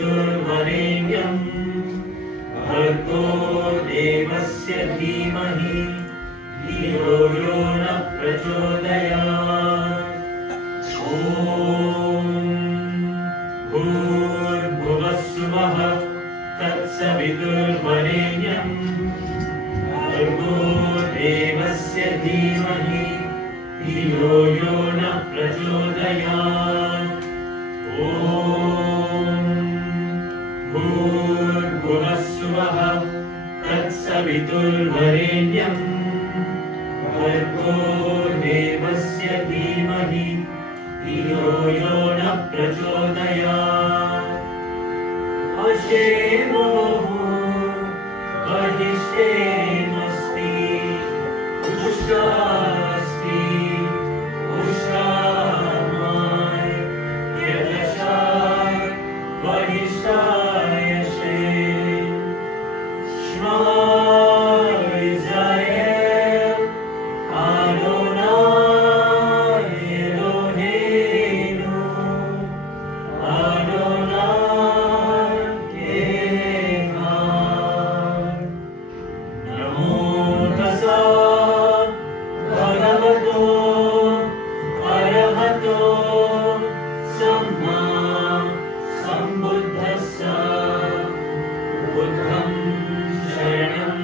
तत्सवितुर्वरेण्यं भर्गो देवस्य धीमहि धियो यो न प्रचोदयात्। ॐ भूर्भुवः स्वः तत्सवितुर्वरेण्यं भर्गो देवस्य धीमहि धियो यो न प्रचोदयात्। ॐ भूर्भुवः स्वः तत्सवितुर्वरेण्यं भर्गो देवस्य धीमहि धियो यो न प्रचोदयात्। अशेमो बहिष्ठेमस्ति पुष्टास्ति पुष्टामाय यदशाय बहिष्ठायशे श्मा इस्राएल Adonai Eloheinu Adonai Echad. Namo tassa bhagavato arahato samma sambuddhassa. Buddham sharanam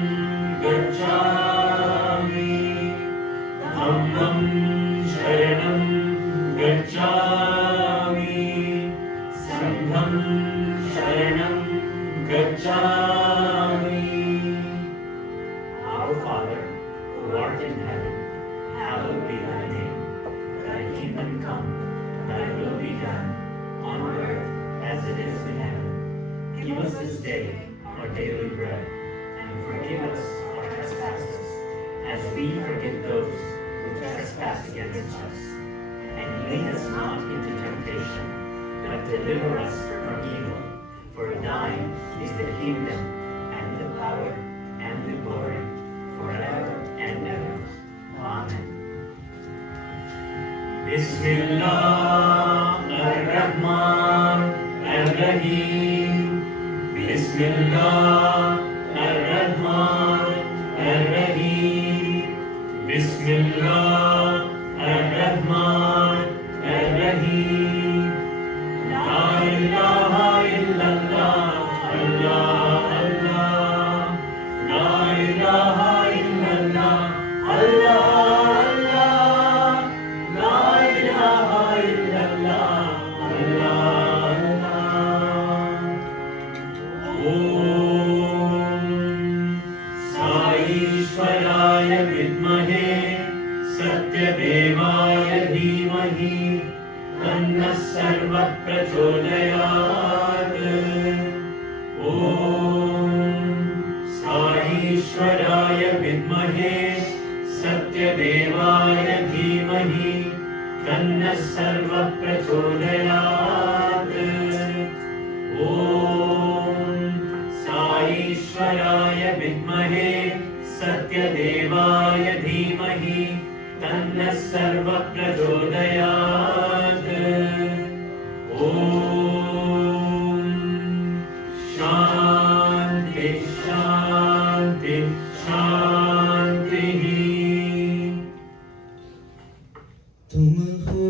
gacchami Dhammam sharanam gacchami Sangham sharanam gacchami. Our Father, who art in heaven, hallowed be thy name. Thy kingdom come, thy will be done, on earth as it is in heaven. Give us this day our daily bread, and forgive us our trespasses, as we forgive those who trespass against us. And lead us not into temptation, but deliver us from evil. For thine is the kingdom, and the power, and the glory, forever and ever. Amen. Bismillah ar-Rahman ar-Rahim. Bismillah ar-Rahman ar-Rahim. Bismillah ar-Rahman ar-Rahim. La ilaha illallah, Allah, Allah. La ilaha illallah, Allah, Allah. La ilaha illallah, Allah, Allah. Om Saishwaraya vidmahe Satyadevaya dhimahi Tanna sarva prachodayat. Om Saishwaraya vidmahe Satyadevaya dhimahi Tanna sarva prachodayat. Om Saishwaraya vidmahe Satyadevaya dhimahi Tanna sarva prachodayat. Om Shanti Shanti Shanti. तुम हो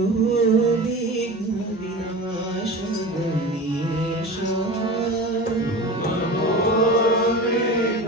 विघ्न विनाशक गणेश तुम हो विघ्न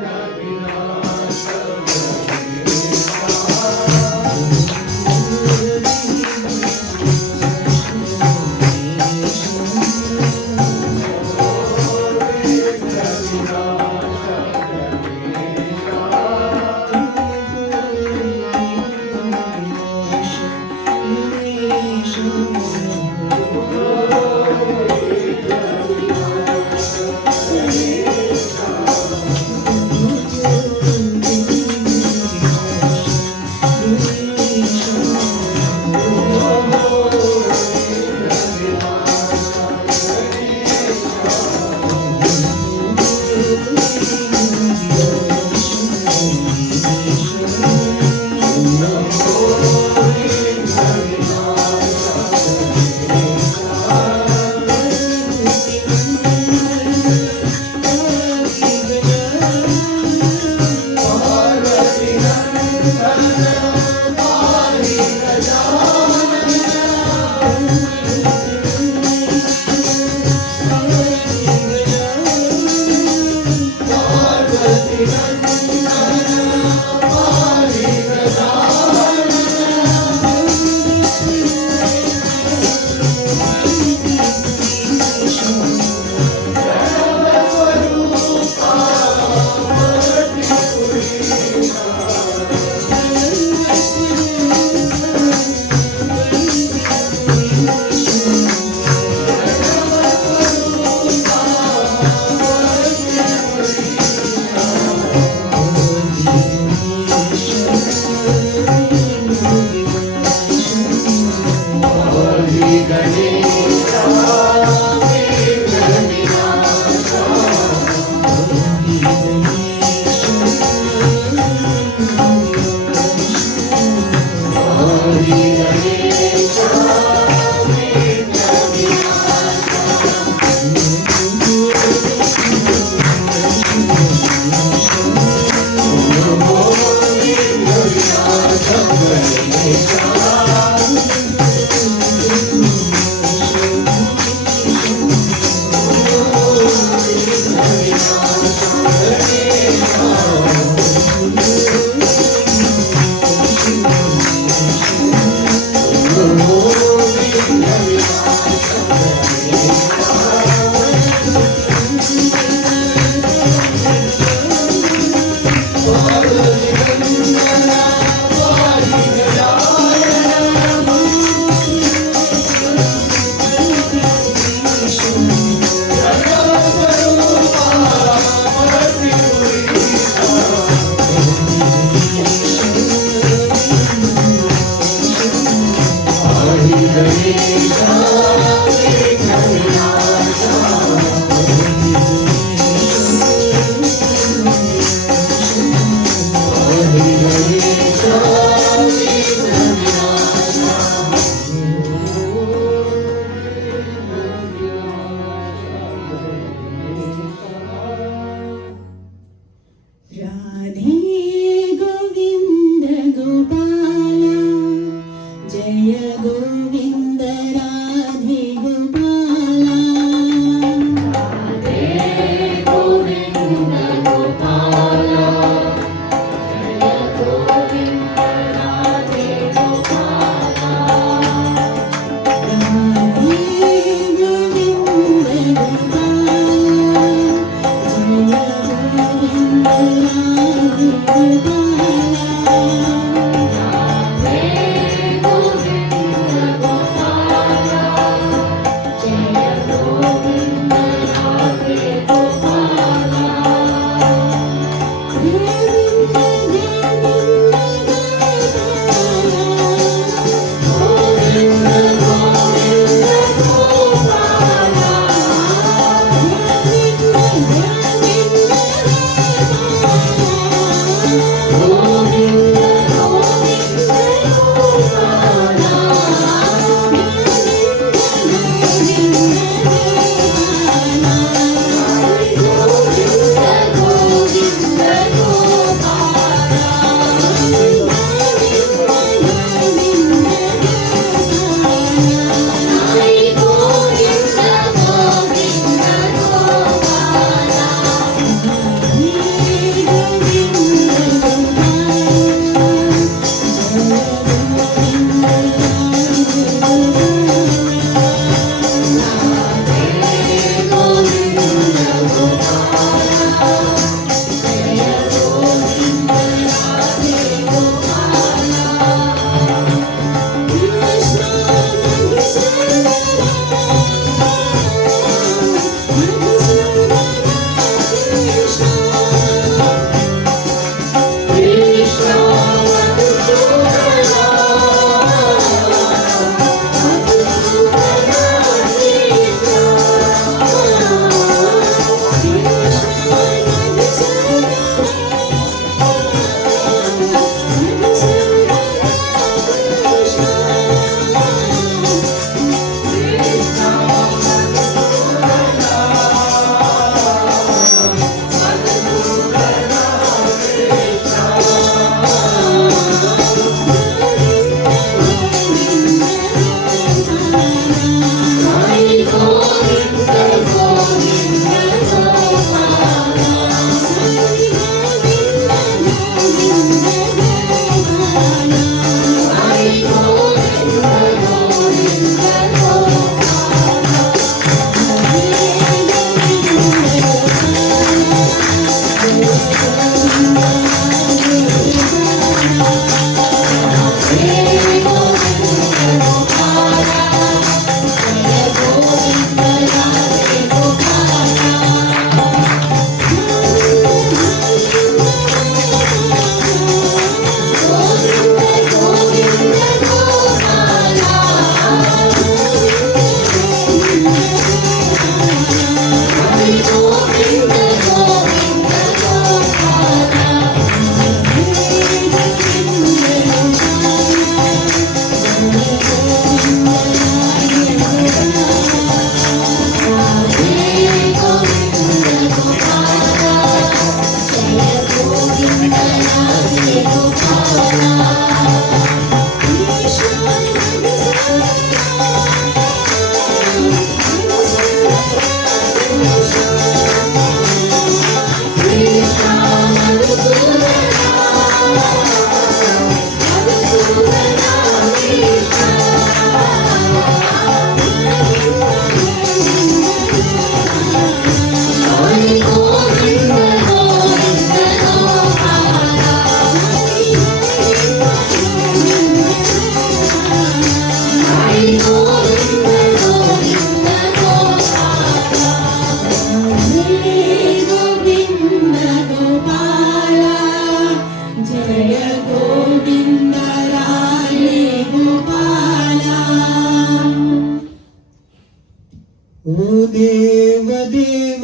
देव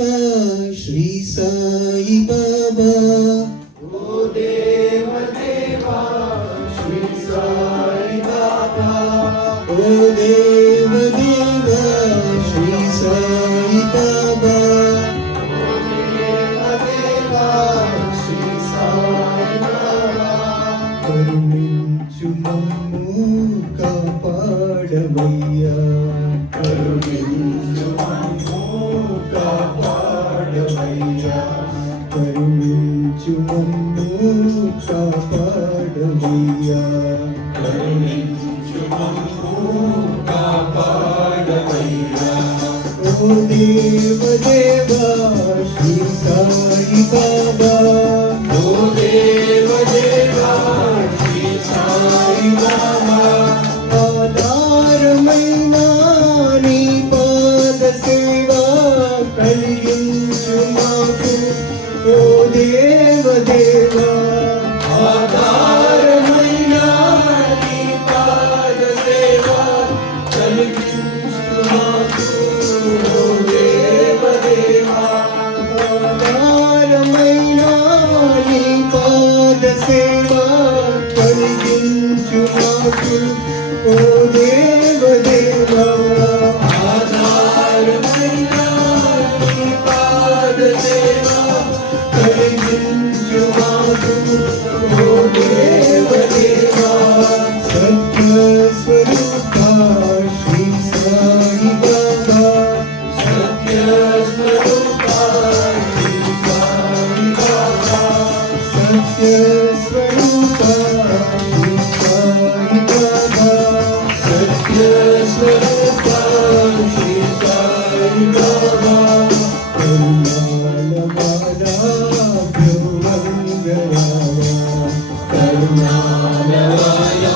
श्री साई बाबा ओ देव देवा श्री साई बाबा ओ देव देवा श्री साई बाबा ओ देव देवा श्री साई बाबा करुणिंचु मम्मु कापाडवయ్యా करुणिंचु मम्मु कापाडवయ్యా करुणिंचु मम्मु कापाडवయ్యా करुणिंचु मम्मु कापाडवయ్యా ओ देव देवा श्री साई बाबा ओ देव देवा श्री साई बाबा ఆధారమైన నీ పాద సేవ కలిగించు మాకు ఓ దేవ దేవా ఆధారమైన నీ పాద సేవ కలిగించు మాకు ఓ దేవ దేవా ఆధారమైన నీ పాద సేవ కలిగించు మాకు ओ देव देवा आधारమైన నీ పాద సేవ కలిగించు మాకు ఓ దేవ దేవా సత్య స్వరూప శ్రీ సాయి బాబా సత్య స్వరూప శ్రీ సాయి బాబా సత్య స్వరూప శ్రీ సాయి బాబా स्वरूप श्री साई बाबा करुणालवाला भ्रुवंगरावा करुणालवाला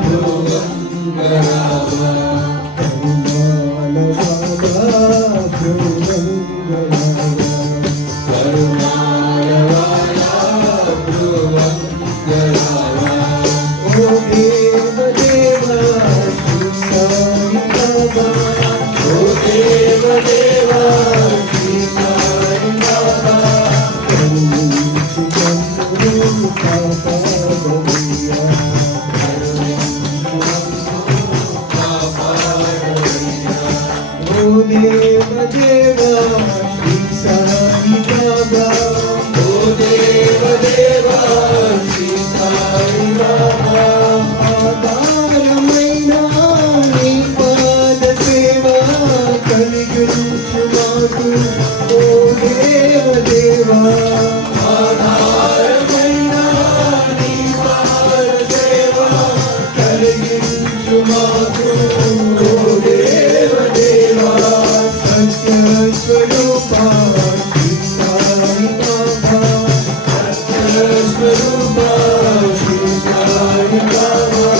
भ्रुवंगरावा करुणालवाला भ्रुवंगरावा करुणालवाला भ्रुवंगरावा ओ देव देवा साई बाबा ओ देव देवा श्री साई बाबा करुणिंचु मम्मु कापाडवయ్యా करुणिंचु मम्मु कापाडवయ్యా ओ देव देवा श्री साई बाबा ओ देव देवा श्री साई बाबा ఆధారమైన నీ పాద సేవ కలిగించు మాకు ఓ దేవ దేవా ఆధారమైన నీ పాద సేవ కలిగించు మాకు ఓ దేవ దేవా సత్య స్వరూప శ్రీ సాయి బాబా సత్య స్వరూప శ్రీ సాయి బాబా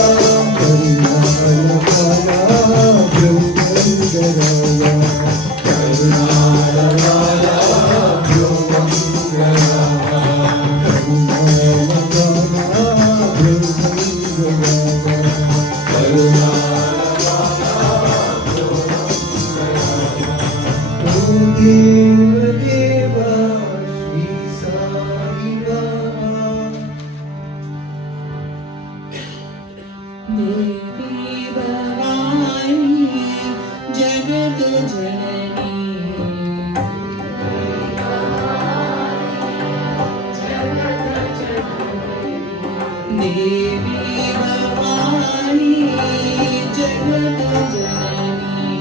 देव देवा श्री साई बाबा देवी भवानी जगत जननी देवी भवानी जगत जननी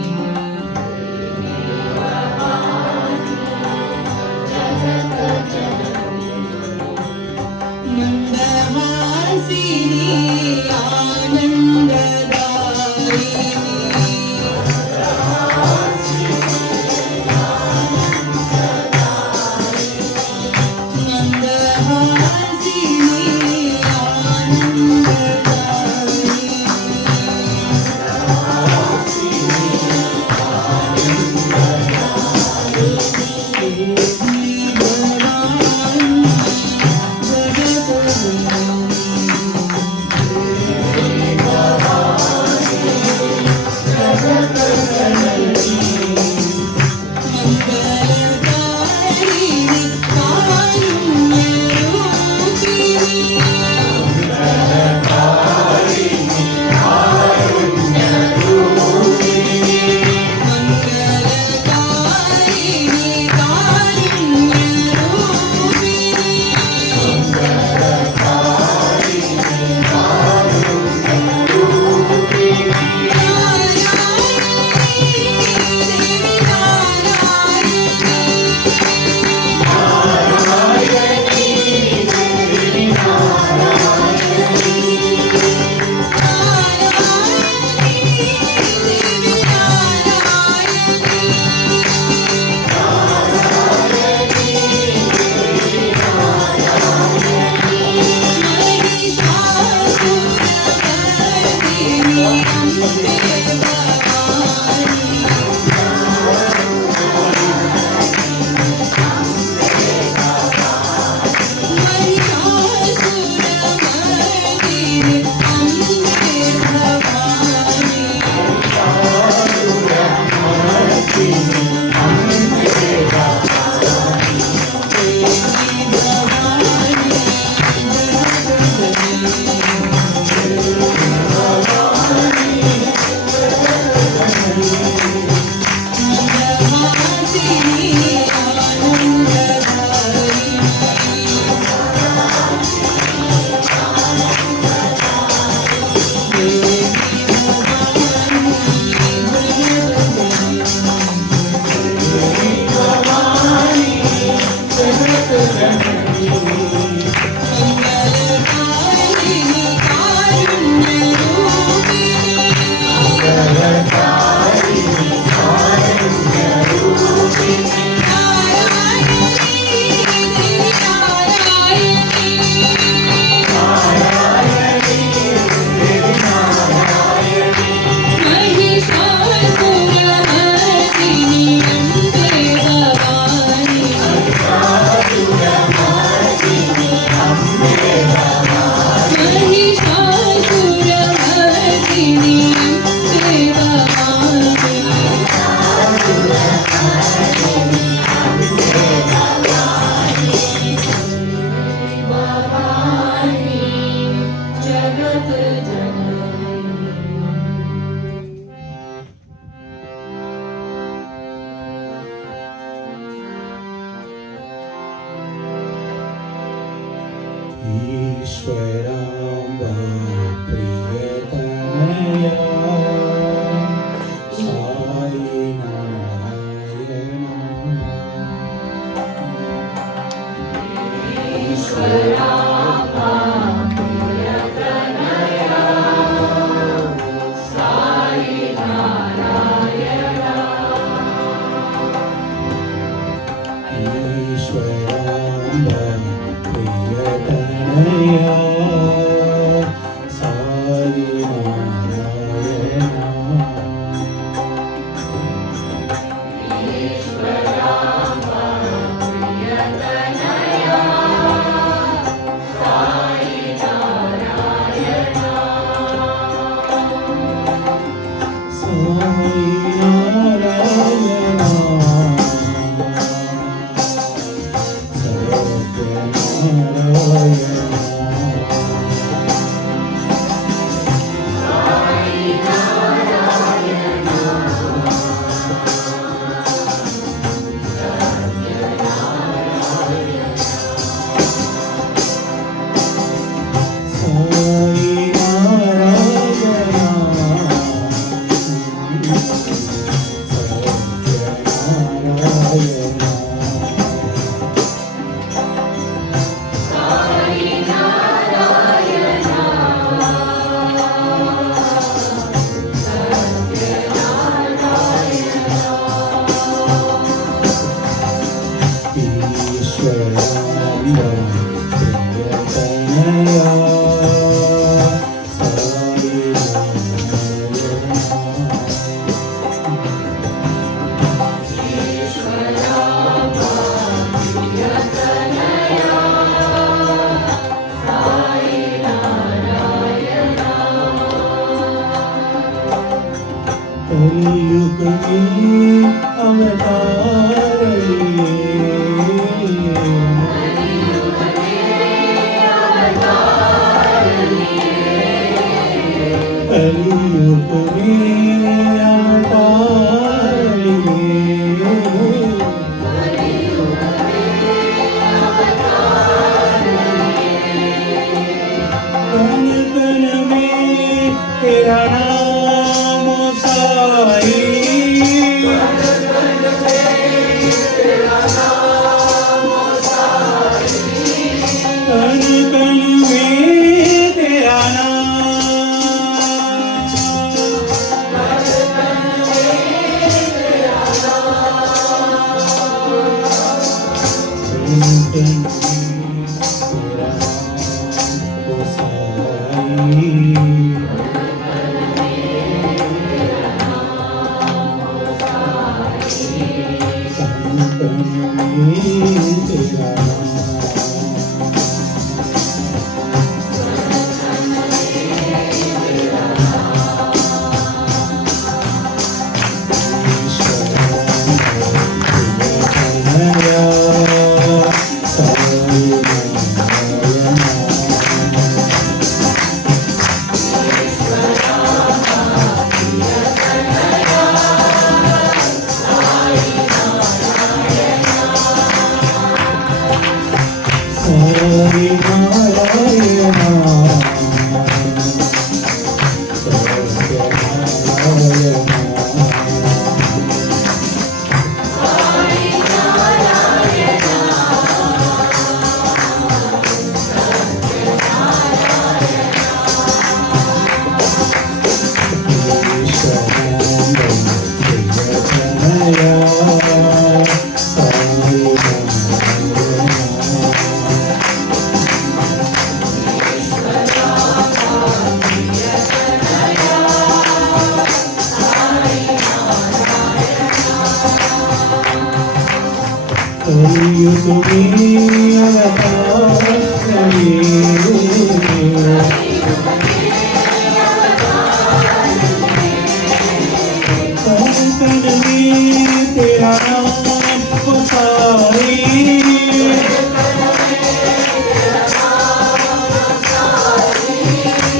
ഈശ്വരാംബ പ്രിയതനയ സായി നാരായണ ഈശ്വരാംബ പ്രിയതനയ സായി നാരായണ ഈശ്വരാംബ പ്രിയതനയ സായി നാരായണ ഈശ്വരാംബ പ്രിയതനയ സായി നാരായണ സായി നാരായണ സർവ तेरा नाम पुकारी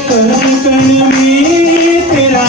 कण कण में तेरा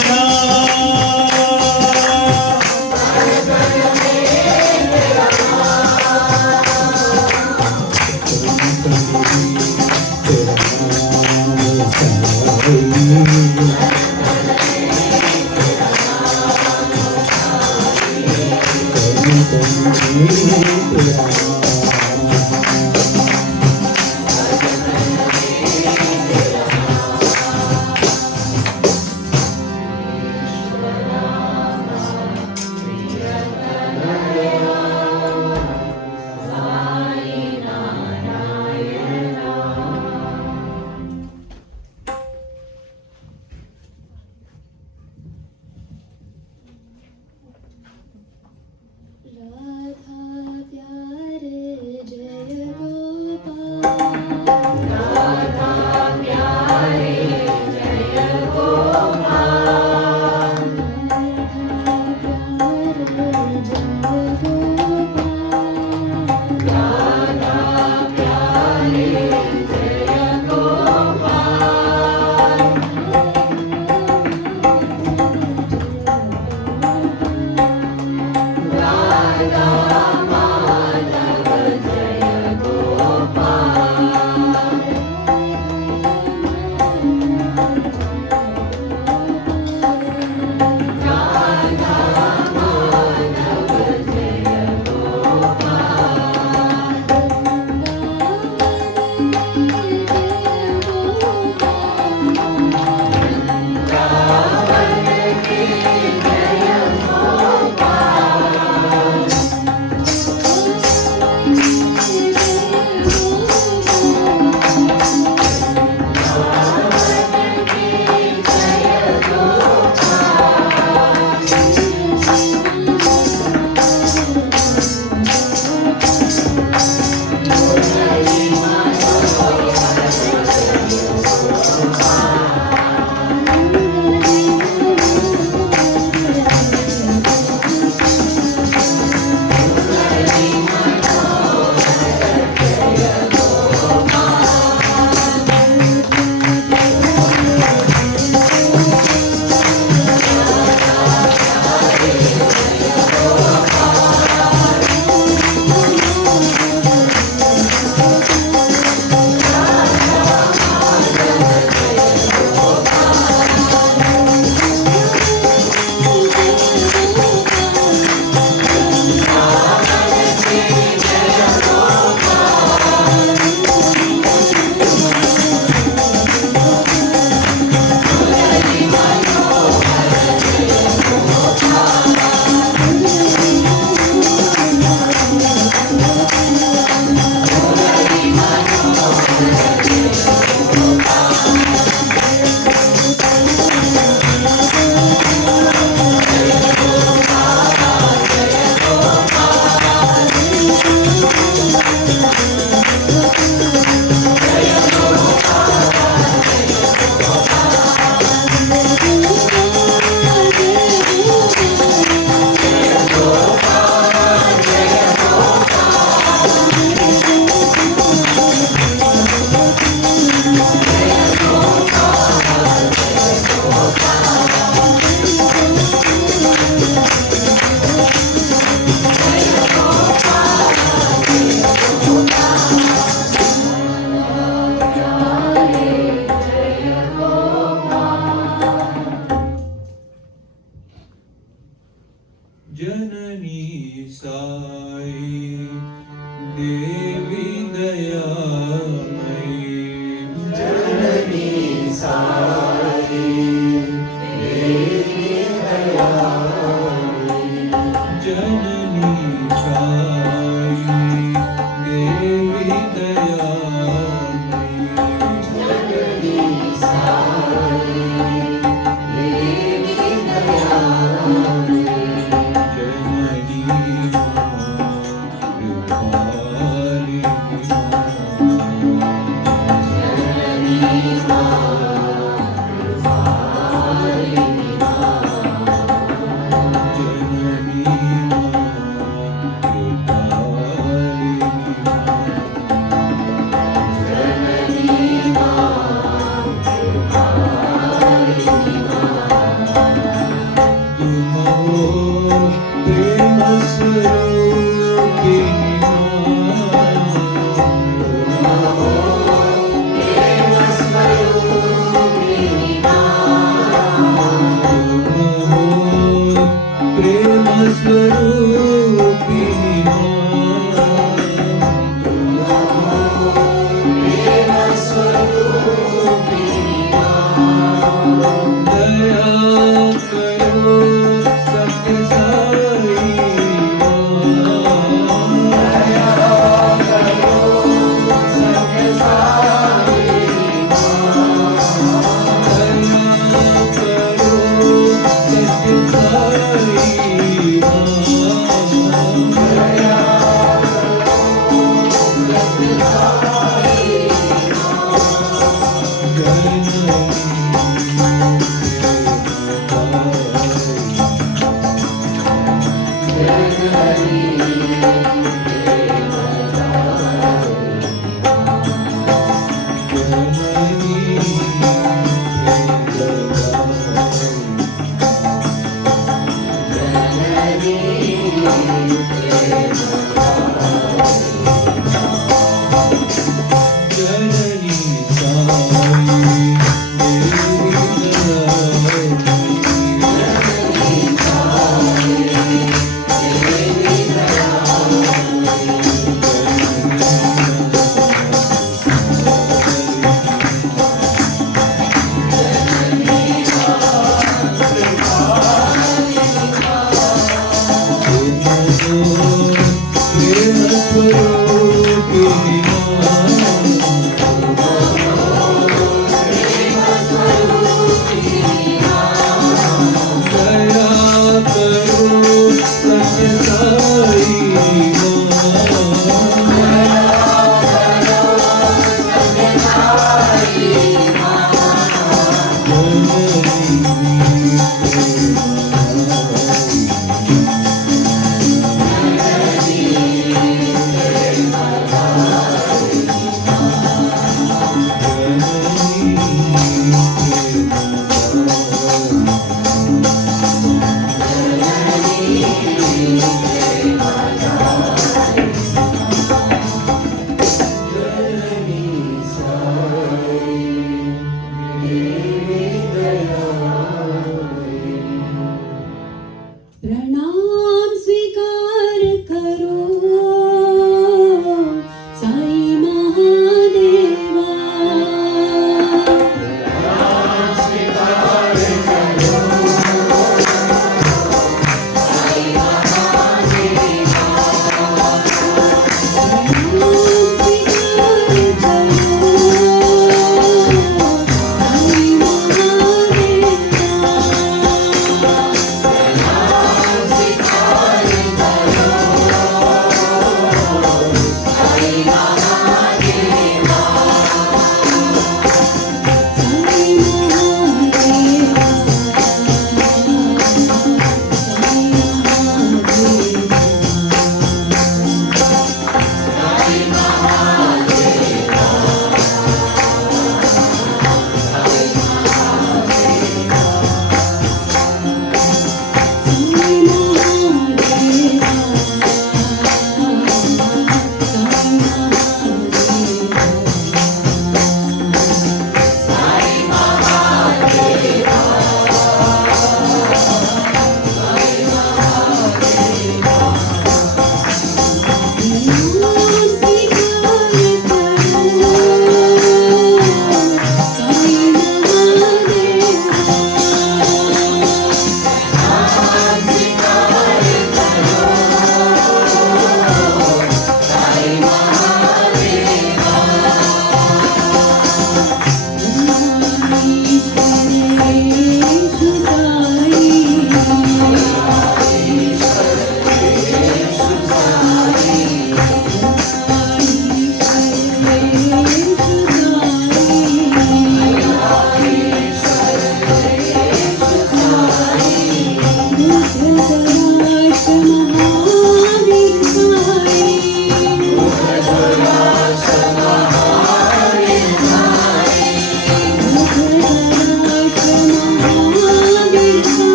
राधा प्यार देवी दयामयी जननी साई देवी दयामयी जननी साई देवी दयामयी जननी साई देवी दयामयी जननी मां कृपालु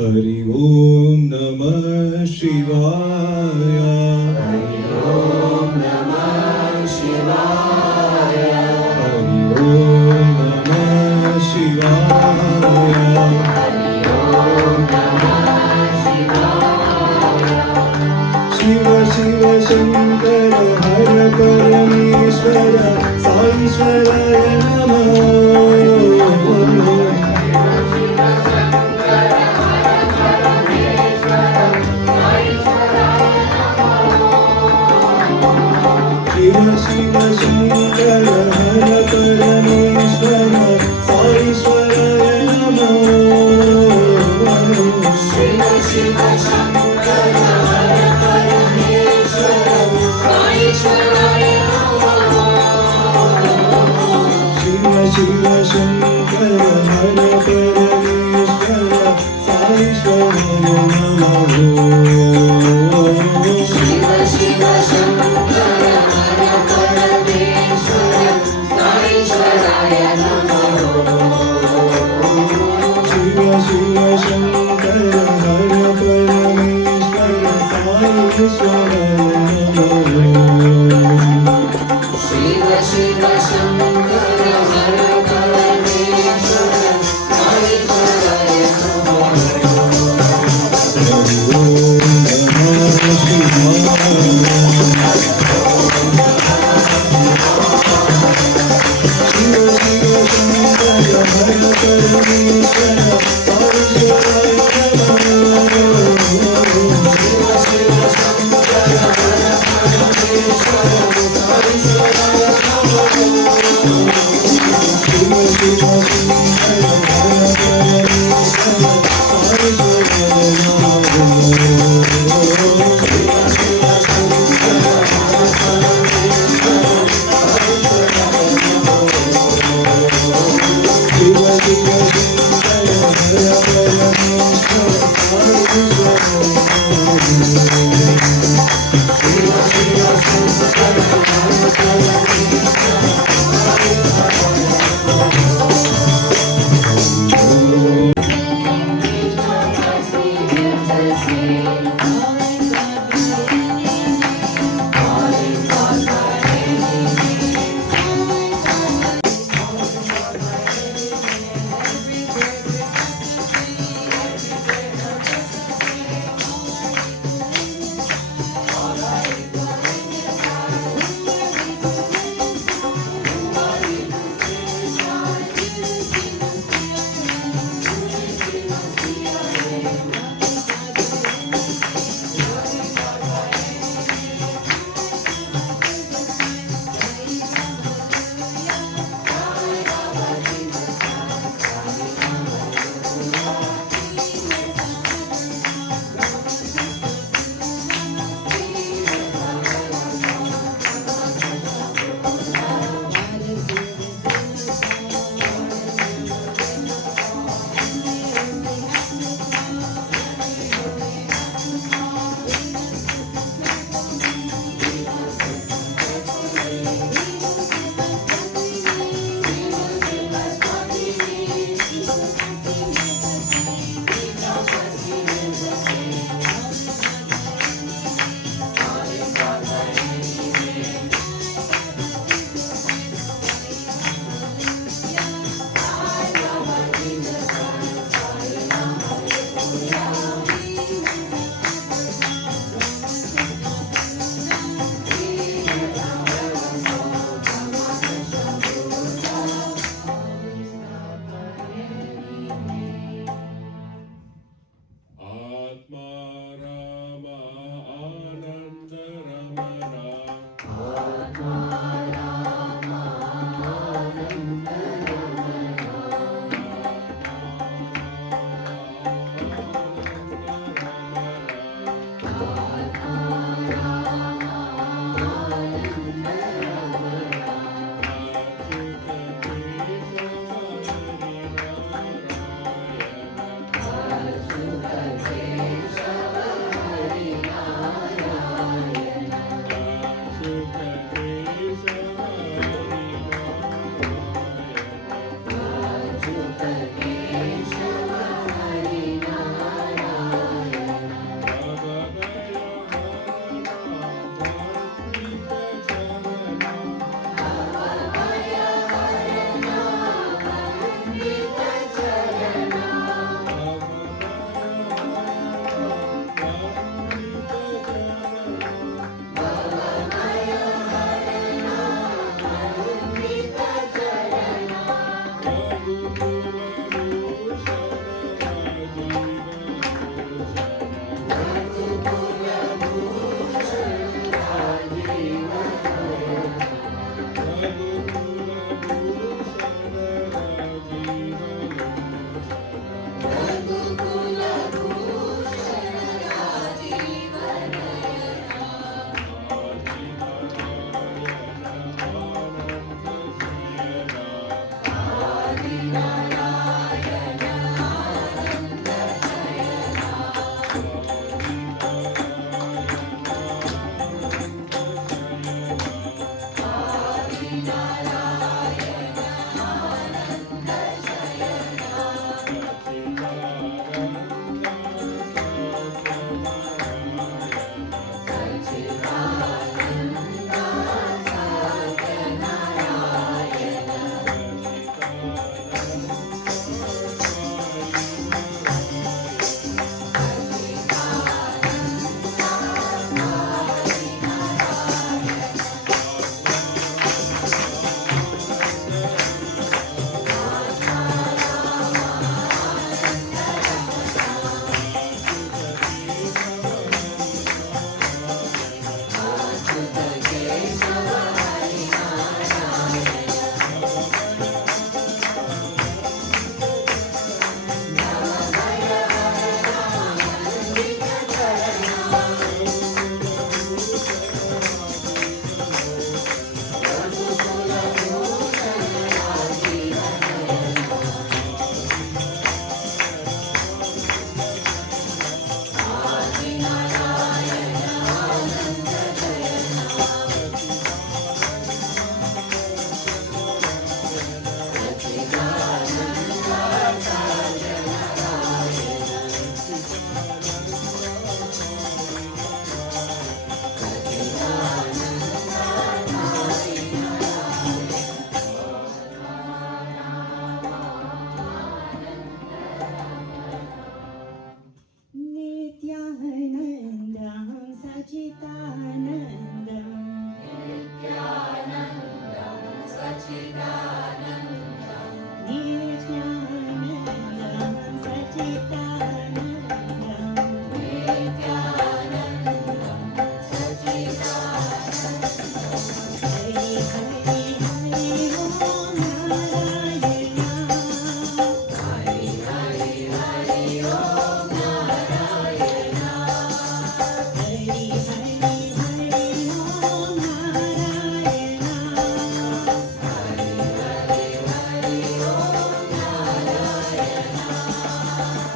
हरि ओम नमः शिवाय। हरि ओम नमः शिवाय। हरि ओम नमः शिवाय। हरि ओम नमः शिवाय। शिव शिव शंकर हर परमेश्वर साईश्वराय नमः। शिव शिव शंकर हर परमेश्वर साईश्वराय नमो। शिव शिव शंकर हर परमेश्वर साईश्वराय नमो। शिव शिव शंकर हर परमेश्वर साईश्वराय नमो। शिव शिव शंकर शिव शंकर हर परमेश्वर साईश्वराय नमः। शिव शिव शंकर हर परमेश्वर साईश्वराय नमः। हरि ओम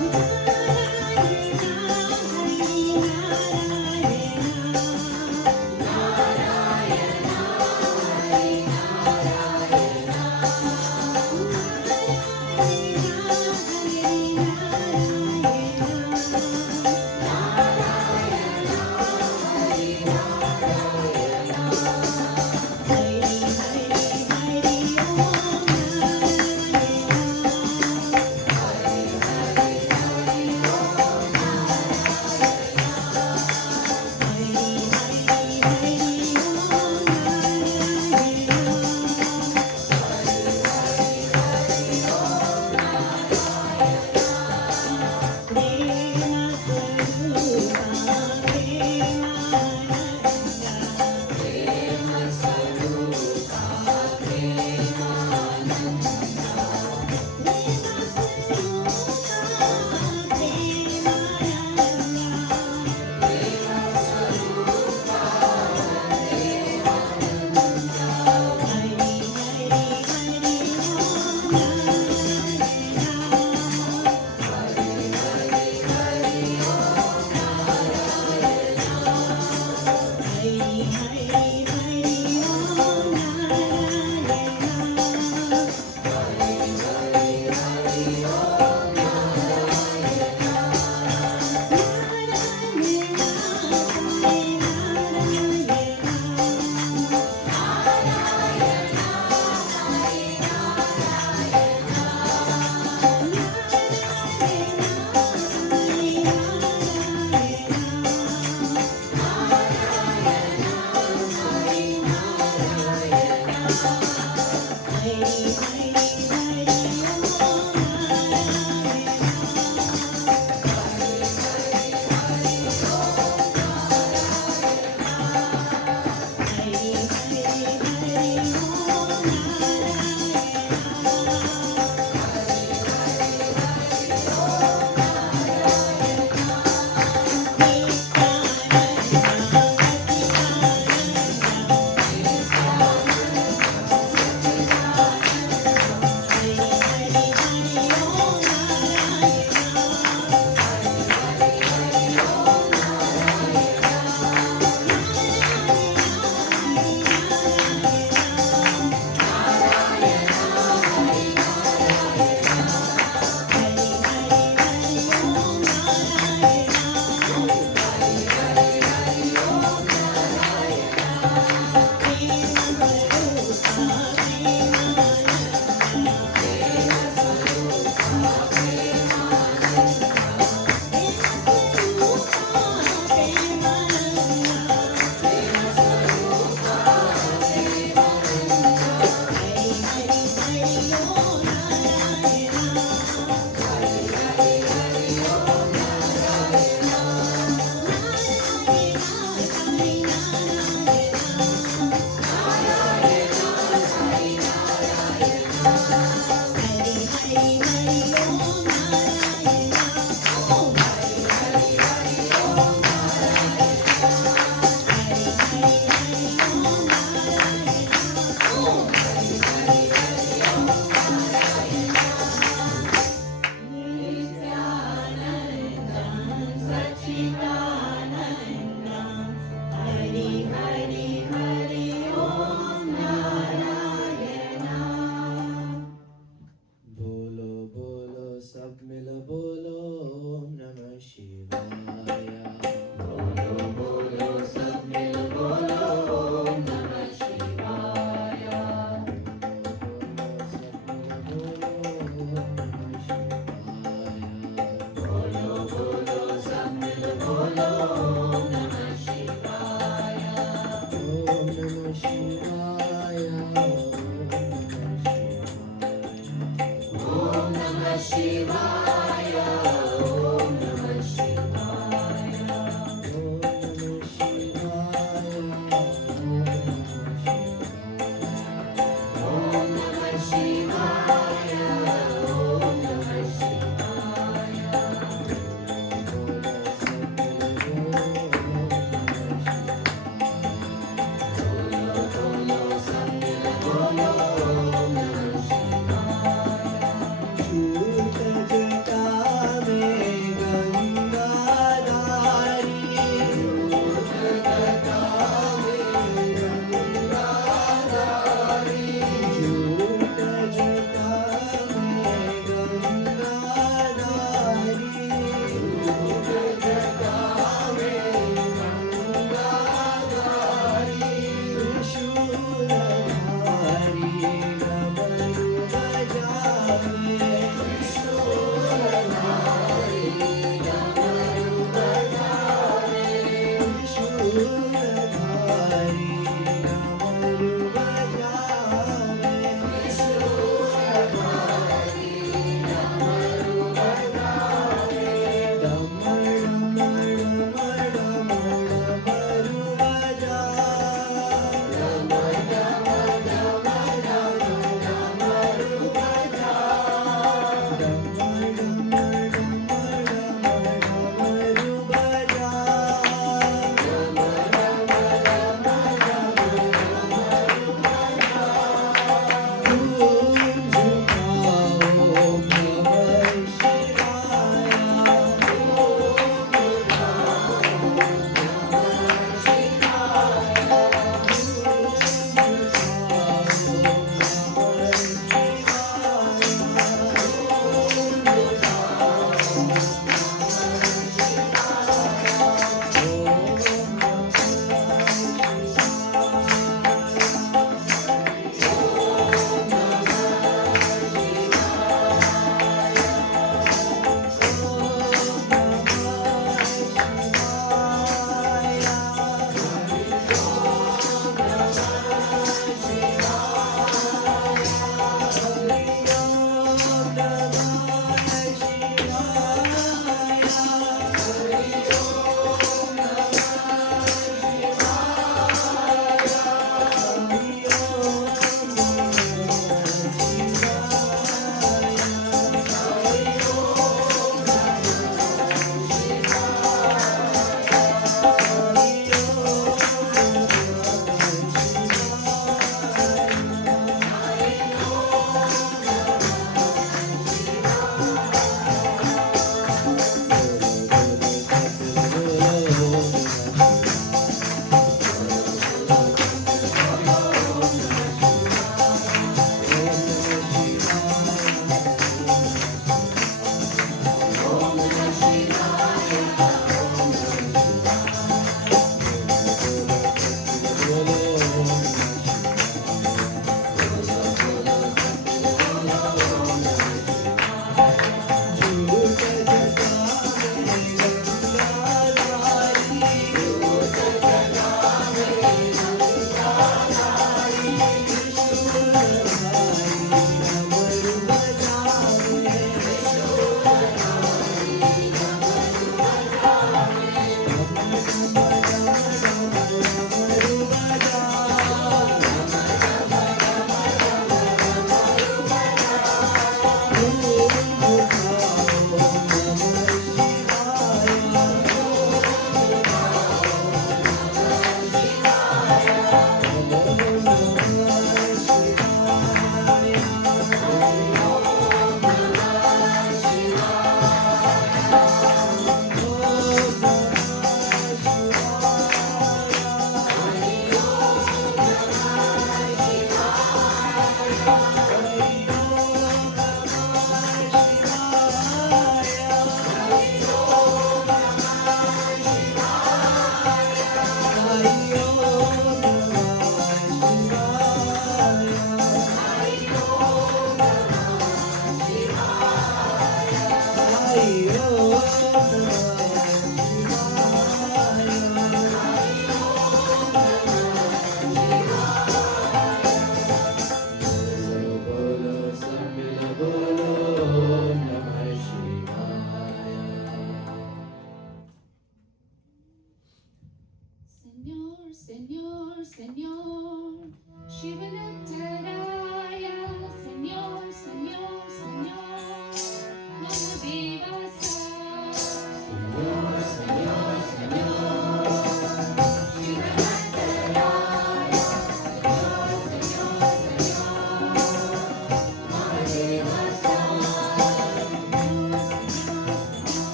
Hare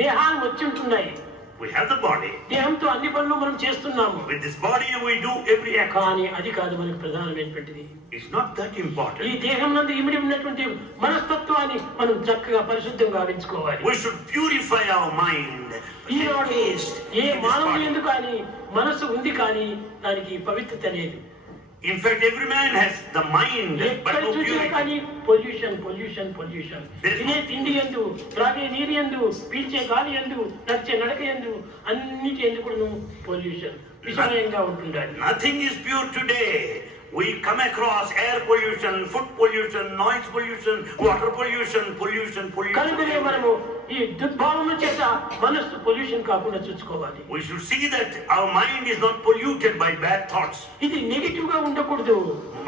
దేహాలు వచ్చి ఉంటున్నాయి. We have the body. దేహంతో అన్ని పనులు మనం చేస్తున్నాము. With this body we do every act. కానీ అది కాదు మనకు ప్రధానమైనటువంటిది. It's not that ఈ important. దేహం నందు ఇమిడి ఉన్నటువంటి మనస్తత్వాన్ని మనం చక్కగా పరిశుద్ధంగా గావించుకోవాలి. We should purify our mind. Eenadu Taste A in this మానవుడు body. ఎందుకు కానీ మనసు ఉంది కానీ దానికి పవిత్రత లేదు. In fact, every man has the mind, but ఎక్కడ no చూసినా purity. కానీ పొల్యూషన్ పొల్యూషన్ పొల్యూషన్. తినే తిండి ఎందు, త్రాగే నీరు ఎందు, పీల్చే గాలి ఎందు, నడిచే నడక ఎందు, అన్నిటి ఎందు కూడా పొల్యూషన్ విషయంగా ఉంటుండాలి. Nothing is pure today. We come across air pollution, food pollution, noise pollution, water pollution, pollution. కనుకనే మనము ఈ దుర్భావన చేత మనస్సు పొల్యూషన్ కాకుండా చూసుకోవాలి. We should see that our mind is not polluted by bad thoughts. ఇది నెగిటివ్ గా ఉండకూడదు.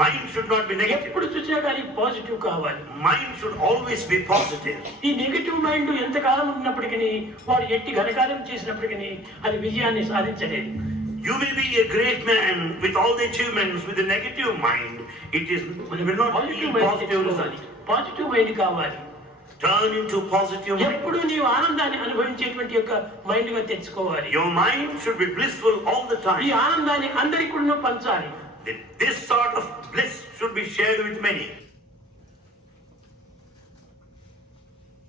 Mind should not be negative. ఎప్పుడు చూసినా కానీ పాజిటివ్ కావాలి. Mind should always be positive. ఈ నెగిటివ్ మైండ్ ఎంతకాలం ఉన్నప్పటికీ వాడు ఎట్టి ఘనకార్యం చేసినప్పటికీ అది విజయాన్ని సాధించలేదు. You will be a great man with all the achievements with a negative mind. It will not be positive results. Positive mind కావాలి. Turn into positive mind. ఎప్పుడు నీవు ఆనందాన్ని అనుభవించేటువంటి యొక్క మైండ్ గా తెచ్చుకోవాలి. Your mind should be blissful all the ఈ time. ఆనందాన్ని అందరికీ కూడా పంచాలి. This sort of bliss should be shared with many.